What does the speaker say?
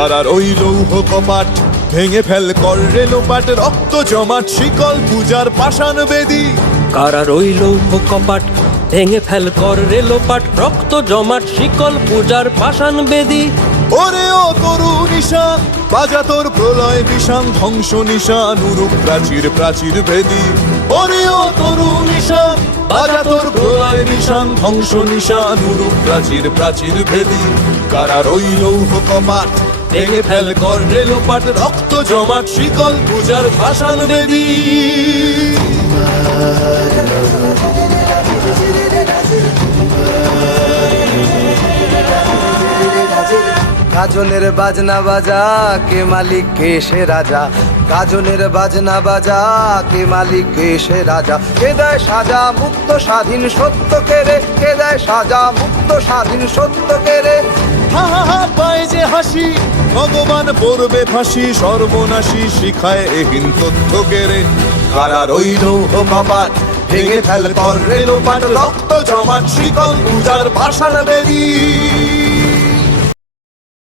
কারার ওই লৌহ কপাট ভেঙে ফেল কর রে লোপাট, রক্ত জমাট শিকল পূজার পাষাণ বেদী। কারা রইল কপাট ভেঙে ফেল কর রে লোপাট, রক্ত জমাট শিকল পূজার পাষাণ বেদী। ওরে ও তরু নিশান বাজা তোর প্রলয় বিষান, ধ্বংস নিশান উরুপ প্রাচীর প্রাচীর ভেদী। ওরে ও তরু নিশান বাজা তোর প্রলয় বিষান, ধ্বংস নিশান উরুপ প্রাচীর প্রাচীর ভেদী। কারার ওই লৌহ কপাট ভেঙে ফেল কর রে লোপাট, রক্ত জমাট শিকল পূজার পাষাণ বেদী। গাজনের বাজনা বাজা কে মালিক কে সে রাজা, গাজনের বাজনা বাজা কে মালিক কে সে রাজা। কে দেয় সাজা মুক্ত স্বাধীন সত্য কেড়ে, কে দেয় সাজা মুক্ত স্বাধীন সত্য কেড়ে। হা হা হা পায় যে হাসি ভগবান পড়বে ফাঁসি, সর্বনাশী শিখায় এহীন তথ্য কেড়ে। কারার ওই লৌহ কপাট ভেঙে ফেল কর রে লোপাট, রক্ত জমাট শিকল পূজার পাষাণ বেদী।